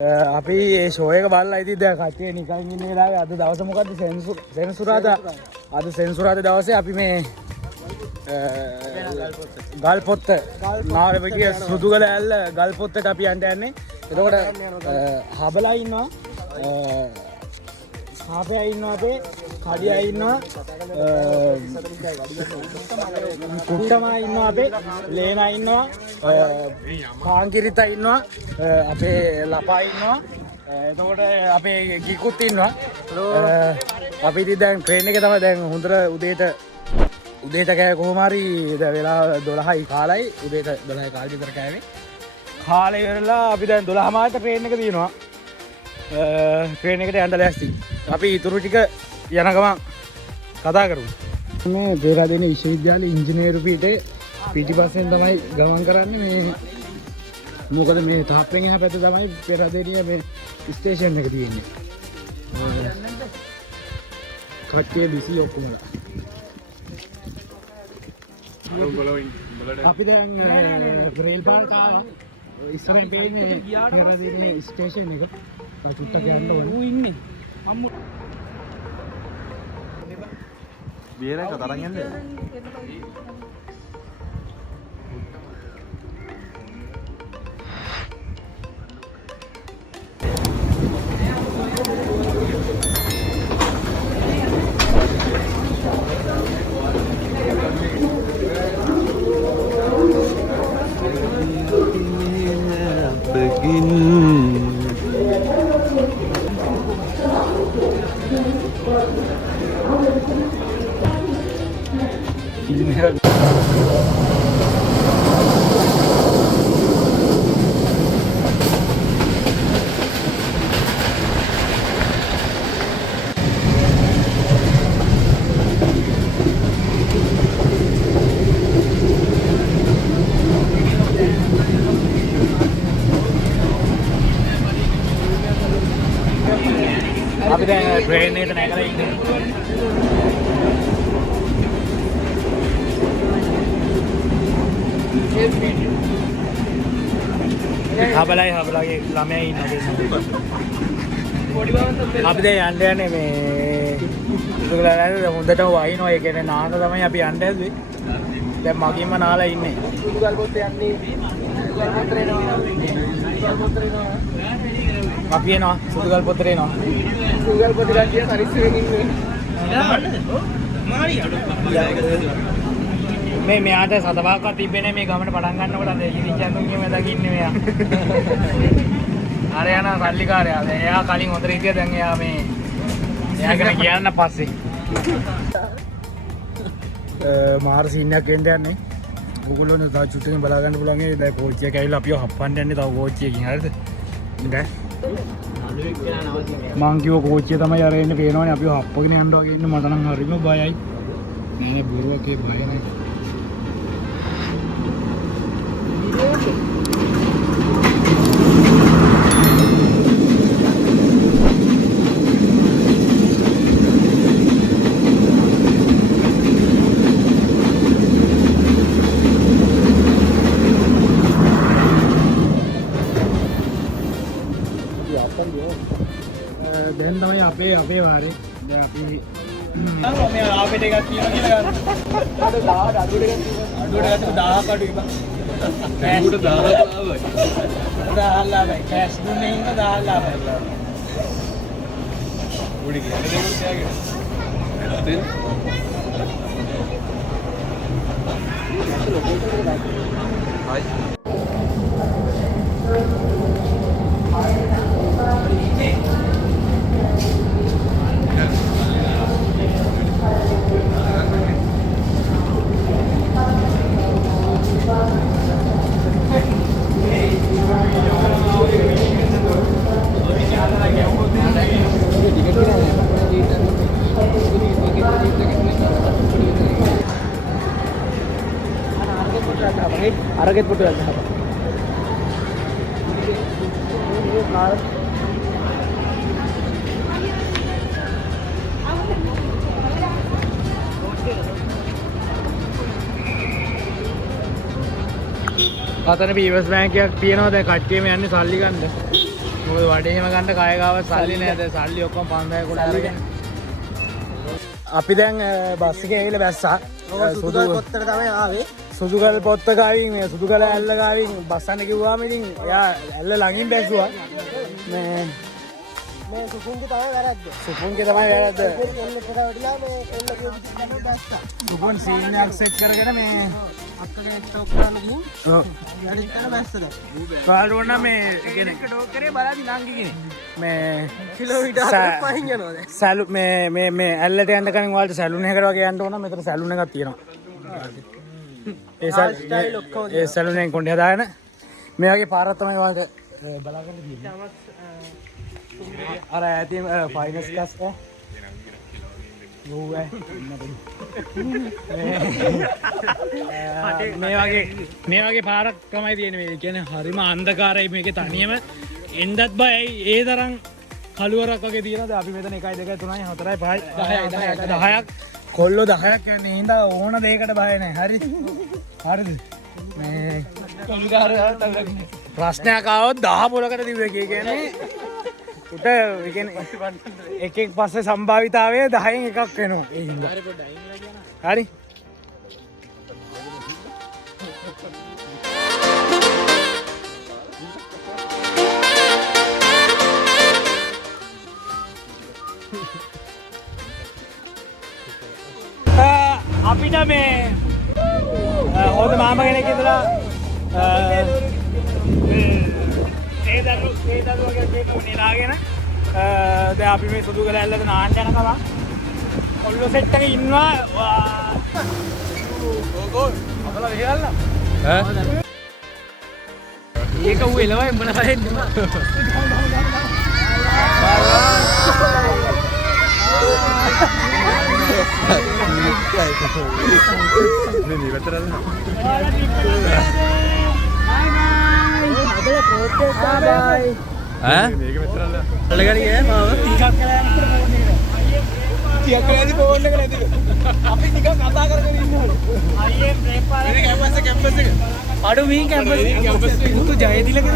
අපි ඒ ෂෝ එක බලලා ඉතින් දැන් කට්ටිය නිකන් ඉන්න වෙලාවේ අද දවස මොකද්ද සෙන්සුරාදා. අද සෙන්සුරාදා දවසේ අපි මේ ගල්පොත්ත නාරබගේ සුදුගල ඇල්ල ගල්පොත්තට අපි යන්නේ. එතකොට හබලා ඉන්නවා, සාපයා ඉන්නවා, අපේ කඩියා ඉන්නවා, කුට්ටමා ඉන්නවා, අපේ ලේනා ඉන්නවා, කාංකිරිතා ඉන්නවා, අපේ ලපා ඉන්නවා. එතකොට අපේ ගිකුත් ඉන්නවා. අපි ඉතින් දැන් ට්‍රේන් එකේ තමයි දැන් හොඳට උදේට කෑ කොහොම හරි දැන් වෙලා 12යි කාලයි. උදේට 12යි කාලේ විතර කෑවේ. කාලේ ඉවරලා අපි දැන් 12 මාට ට්‍රේන් එක තියෙනවා. ට්‍රේන් එකට යන්න ලෑස්ති. අපි ඊටු ටික යන ගමන් කතා කරමු. මේ පෙරදෙණිය විශ්වවිද්‍යාලයේ ඉංජිනේරු පීඨේ පිටිපස්සෙන් තමයි ගමන් කරන්නේ. මේ මොකද මේ තාප්පෙන් එහා පැත්තේ තමයි පෙරදෙණිය මේ ස්ටේෂන් එක තියෙන්නේ. කට්ටිය බිසි ඔක්කොමලා. අපි දැන් රේල් පාරට ආවා. ඉස්සරහින් පේන්නේ පෙරදෙණිය ස්ටේෂන් එක. චුට්ටක් යන්න ඕනේ. ඌ ඉන්නේ. අම්මු. බියර එක තරන් යන්නේ. අපි දැන් ට්‍රේන් එකට නැගලා ඉන්නේ. හබලගේ ළමයා ඉන්නවා. අපි දැන් යන්නේ මේ සුදුගලට හොඳටම වහිනවා. ඒ කියන්නේ නාන තමයි අපි යන්න හැදුවේ. දැන් මගින්ම නාලා ඉන්නේ. සුදුගල් පොත්තේ යන්නේ. අපි එනවා සුදුගල් පොත්තට එනවා. සුදුගල් පොත්තේ ගියා හරිස්සෙන් ඉන්නේ. මේ මෙයාට සතපාක්වත් තිබෙන්නේ මේ ගමන පටන් ගන්නකොට අද ඉරිච්චන්තුන් කියම දකින්නේ මෙයා. අර යන සල්ලිකාරයා. එයා කලින් හොඳට හිටියා. දැන් එයා මේ එයා ගැන කියන්න පස්සේ. මාර සීන් එකක් වෙන්න යන්නේ. Google වල තව චුට්ටකින් බලා ගන්න පුළුවන්. ඒ දැන් කෝච්චි එක ඇවිල්ලා අපිව හප්පන්න යන්නේ තව කෝච්චියකින්. හරිද? ඉතින් මං කිව්ව කෝච්චිය තමයි අර එන්නේ පේනවනේ. අපිව හප්පගෙන යන්න වගේ ඉන්න මට නම් හරිම බයයි. නෑ බොරුවක් ඒ බය නෑ. දැන් තමයි අපේ වාරේ. දැන් අපි මේ ආපෙට එකක් තියෙනවා කියලා ගන්න. අද 1000 අඩුවට එකක් තියෙනවා. අඩුවට ගත්ත 1000ක් අඩුයි බං. කෑෂුට 1000ක් ආවයි. 1000 ලාභයි. කෑෂ් දුන්නේ ඉන්න 1000 ලාභයි. උඩි කියන්නේ දෙයක් තියාගෙන. එතෙන් හයි. Araget putu aja apa? අතන පීවස් බැංක් එකක් තියෙනවා. දැන් කට්ටියම යන්නේ සල්ලි ගන්න. මොකද වඩේම ගන්න කය ගාව සල්ලි නෑද සල්ලි ඔක්කොම 5000 කුඩ අරගෙන අපි දැන් බස් එකේ ඇවිල්ලා බැස්සා සුදුගල් පොත්තට තමයි ආවේ සුදුගල් පොත්ත ගාවින් මේ සුදුගල ඇල්ල ගාවින් බස් යන්න කිව්වාම ඉතින් එයා ඇල්ල ළඟින් බැස්සුවා මේ සුපුන්ගේ තමයි වැරද්ද සුපුන්ගේ තමයි වැරද්ද කොල්ලෙක්ට වඩලා මේ කොල්ල කියපු තමයි බැස්සා සුපුන් සීන් එකක් සෙට් කරගෙන මේ අක්කගෙන ටොක් කරන්න ගිහින් ඔව් ඊට තමයි බැස්සලා කාලෝන මේ කියන්නේ ටොක් කරේ බලද්දි නංගි කෙනෙක් මේ කිලෝමීටර් 5ක් පහින් යනවා දැන් සැලු මේ ඇල්ලට යන්න කලින් ඔයාලට සැලුන් එකකට වගේ යන්න ඕන මෙතන සැලුන් එකක් තියෙනවා ඒ සැලුන් එකෙන් කොණ්ඩේ හදාගෙන මේ වගේ පාරක් තමයි ඔයාලට බලාගන්න තියෙන්නේ අර ඇතින් ෆයිනස් කස් මේ වගේ පාරක් තමයි තියෙන්නේ මේ කියන්නේ හරිම අන්ධකාරයි මේකේ තනියම එන්නත් බයයි ඒ තරම් කළුවරක් වගේ තියෙනවාද අපි මෙතන 1 2 3 4 5 10ක් කොල්ලෝ 10ක් යන්නේ හින්දා ඕන දෙයකට බය නැහැ හරිද මේ ප්‍රශ්නයක් ආවොත් 10 පොලකට දිව්වේ කියන්නේ උට එකෙක් පස්සේ සම්භාවිතාවය 10න් එකක් වෙනවා ඒ හින්දා හරි අපිට මේ හොඳ මාම කෙනෙක් ඉඳලා ඒ දරුවගේ පේපු නිරාගෙන දැන් අපි මේ සුදු ගල ඇල්ලද නාන්න යන කම ඔල්ලෝ සෙට් එකේ ඉන්නවා ඕකෝ අපලා වෙහල්ලා ඈ ඒක ඌ එලවයි මොන හරෙන්නේ නේ විතරද බයි ඈ මේක මෙතරල්ල අල්ලගන්නේ මාව ටිකක් කරලා යනකොට මොන්නේ ටිකක් කරලාදී ෆෝන් එක නැතිද අපි ටිකක් කතා කරගෙන ඉන්නවා අයියේ බ්‍රේක් පාරේ කැම්පස් එක අඩු මේ කැම්පස් එක උතු ජයතිලකද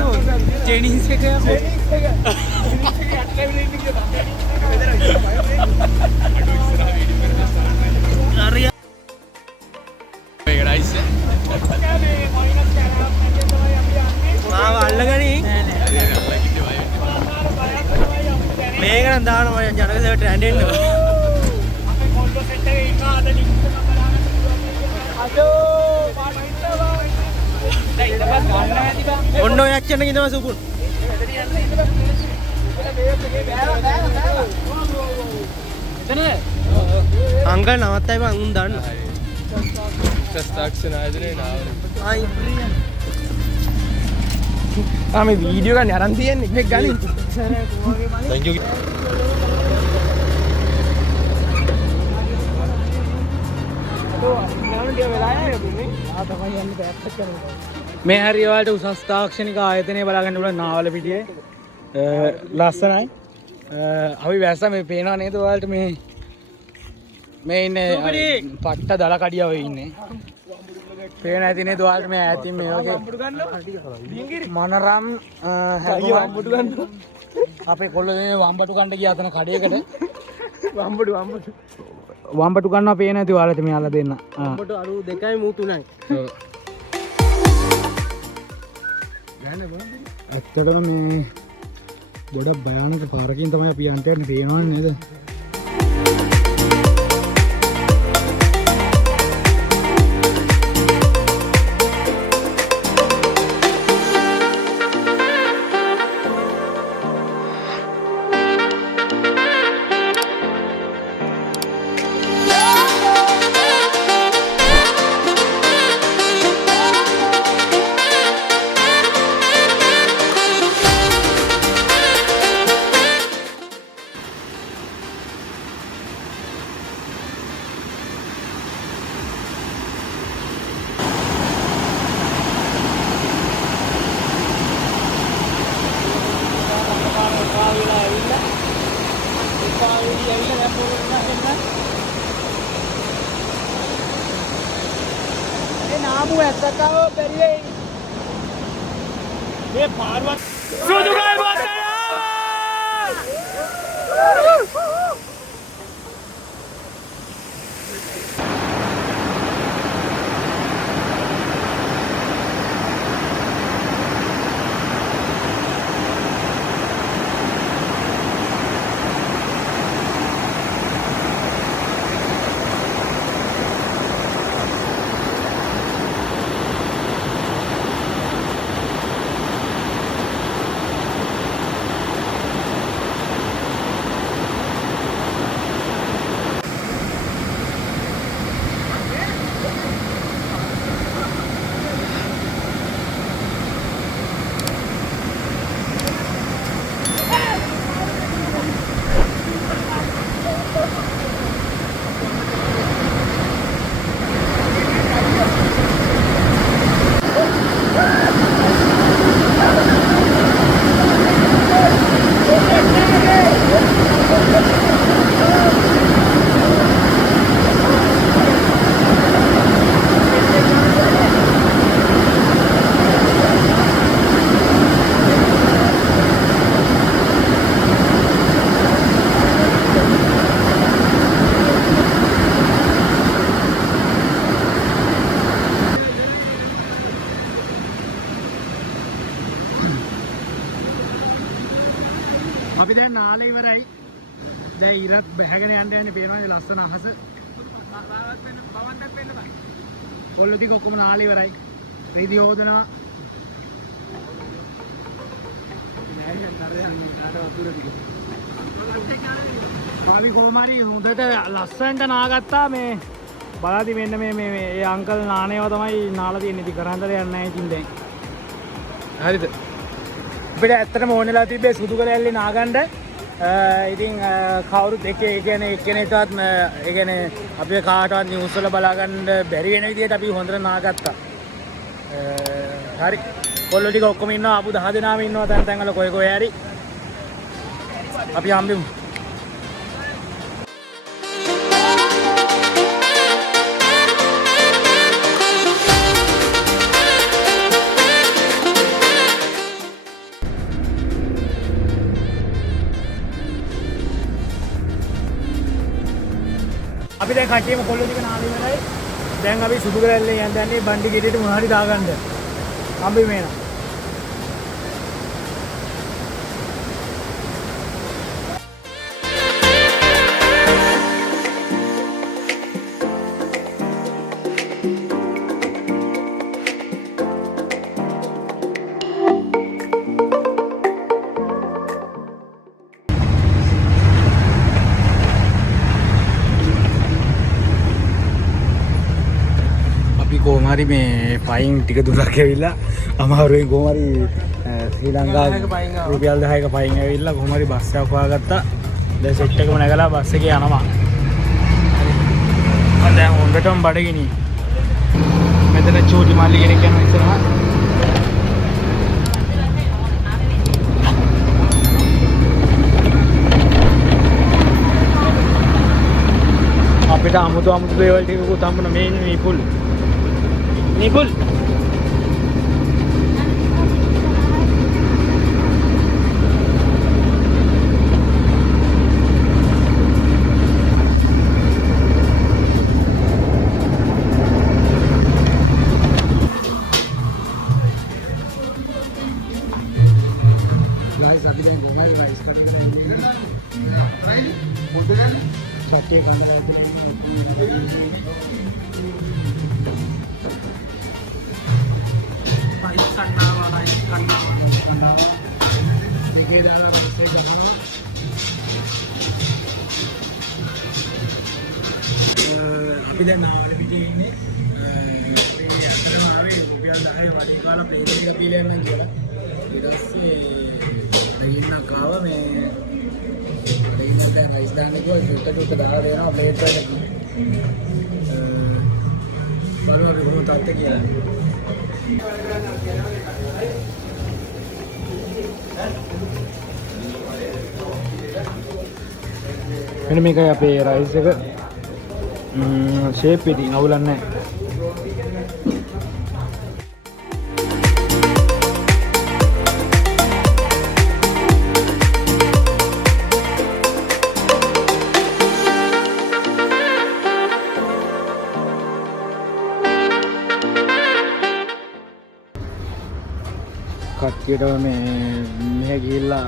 චයිනීස් එක මේකනම් දානවා ජනකසේවට ඇඬෙන්න අපේ කොල්ලෝ සෙට් එකේ ඉන්නවා අද ලින්ක් එක බලන්න අදෝ පාටිටවා දැන් ඉතපස් ගන්න ඇති බං ඔන්න ඔය ඇක්ෂන් එකේ ඉඳලා සුකුල් එතනද අංකල් නවත්තයි බං උන් දන්න ට්‍රස්ට්‍රක්ෂන් ආයතනේ නාව ආයි මේ වීඩියෝ ගන්න අරන් තියන්නේ ඉක්මෙක් ගනින් thank you මේ හරි ඔයාලට උසස් තාක්ෂණික ආයතනය බලාගන්න පුළුවන් නාවලපිටියේ ලස්සනයි අපි වැස්සා මේ පේනවා නේද ඔයාලට මේ ඉන්නේ පට්ට දල කඩියා ඔය ඉන්නේ පේන ඇති නේද ඔයාලට මේ ඈතින් මේ වගේ මනරම් වම්බටු ගන්න අපේ කොල්ලෝ මේ වම්බටු කන්න ගියා අතන කඩේකට වම්බටු ගන්නවා පේන ඇති ඔයාලට මෙයාලා දෙන්න වම්බටු අරු 2යි මූ 3යි ඔව් යන්නේ බලන්න ඇත්තටම මේ ගොඩක් භයානක පාරකින් තමයි අපි යන්න යන්නේ පේනවනේ නේද नामू ऐसा का वो करिए ये पार्वत सुदुगाई बोलते हैं අපි දැන් නාලේ ඉවරයි. දැන් ඉරත් බැහැගෙන යන්න යන්නේ පේනවා ලස්සන අහස. බාවත් වෙන බවන්ටත් වෙන්න බෑ. කොල්ල ටික ඔක්කොම නාලේ ඉවරයි. රීදි හොදනවා. අපි කොහොමරි හොඳට ලස්සනට නාගත්තා මේ බලද්දි මෙන්න මේ අංකල් නානේව තමයි නාලා තියෙන්නේ. ඉතින් කරන්දර යන්නේ නැහැ ඉතින් දැන්. හරිද? අපිට ඇත්තටම ඕනෙලා තිබ්බේ සුදු කරැල්ලේ නාගන්න. ඉතින් කවුරුත් එක කියන්නේ එක්කෙනෙක්වත් ඒ කියන්නේ අපි කාටවත් නිවුස් වල බලා ගන්න බැරි වෙන විදිහට අපි හොඳට නාගත්තා. හරි. කොල්ලෝ ටික ඔක්කොම ඉන්නවා. ආපු 10 දෙනාම ඉන්නවා තැන් වල කොයි හරි. අපි හම්බෙමු. අපි දැන් කට්ටියම කොල්ලෝ ටික නාලේ ඉවරයි. දැන් අපි සුදු කරැල්ලේ යන්නේ බණ්ඩි ගෙඩියට මොනවාරි දාගන්න. හම්බෙ මේනා. කොහොමරි මේ පයින් ටික දුරක් ඇවිල්ලා අමාරුවෙන් කොහොමරි ශ්‍රී ලංකා රුපියල් 10ක පයින් ඇවිල්ලා කොහොමරි බස් එකක් හොයාගත්තා. දැන් සෙට් එකම නැගලා බස් එකේ යනවා. මම දැන් හොඳටම බඩගිනි. මෙතන චූටි මල්ලි කෙනෙක් යනවා ඉස්සරහා. අපිට අමුතු දේවල් ටිකකුත් හම්බුන මේ නිපුල්. නිපුල්. guys අපි දැන් ගමයි රයිස් කඩේකට ඉන්නේ. මොකද ගන්න? සත්‍ය කන්දරා ඇතුලේ ඉන්නේ. देखिए दादा बच्चे जहाँ अभी तक नावल भी चाहिए अभी असल में आवे रुपया 10 वाली काला प्लेट का पी लेना जरा इधर से रहीना कावा में रहीना का राजस्थान को छोटा दाल देना प्लेट पे लगी बालों के बहुत आते क्या මෙන්න මේකයි අපේ රයිස් එක ෂේප් එකකින් අවුලක් නැහැ. කට්ටියට මේ ගිහිල්ලා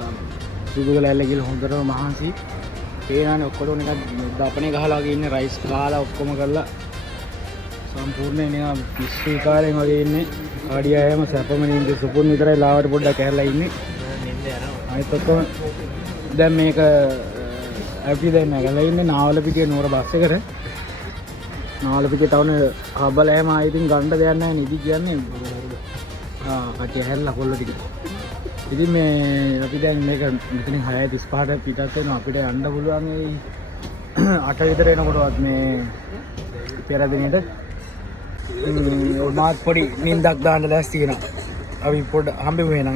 සුදු ගලැල්ල ගිහිල්ලා හොඳටම මහන්සි පේනනේ ඔක්කොම නිකන් දපනේ ගහලා වගේ ඉන්නේ රයිස් කාලා ඔක්කොම කරලා සම්පූර්ණයෙන් නිකන් පිස්සු කාලෙන් වගේ ඉන්නේ. ආඩියායම සැපම නින්ද සුපුන් විතරයි ලාවට පොඩ්ඩක් ඇහැරලා ඉන්නේ. නින්ද යනවා. අනිත් ඔක්කොම දැන් මේක අපි දැන් නැගලා ඉන්නේ නාවලපිටිය නුවර බස් එකට. නාවලපිටිය ටවුන හබලා එහෙම ආයිතින් ගන්න දෙයක් නැහැ නිදි කියන්නේ. කට්ටිය හැරලා කොල්ල ටික. ඉතින් මේ අපි දැන් මේක මෙතනින් 6:35ට පිටත් වෙනවා. අපිට යන්න පුළුවන් ඒ 8 විතර එනකොටවත් මේ පෙරදිනේට මාත් පොඩි නින්දක් දාන්න දැස් තියෙනවා. අපි පොඩ හම්බෙමු වෙනං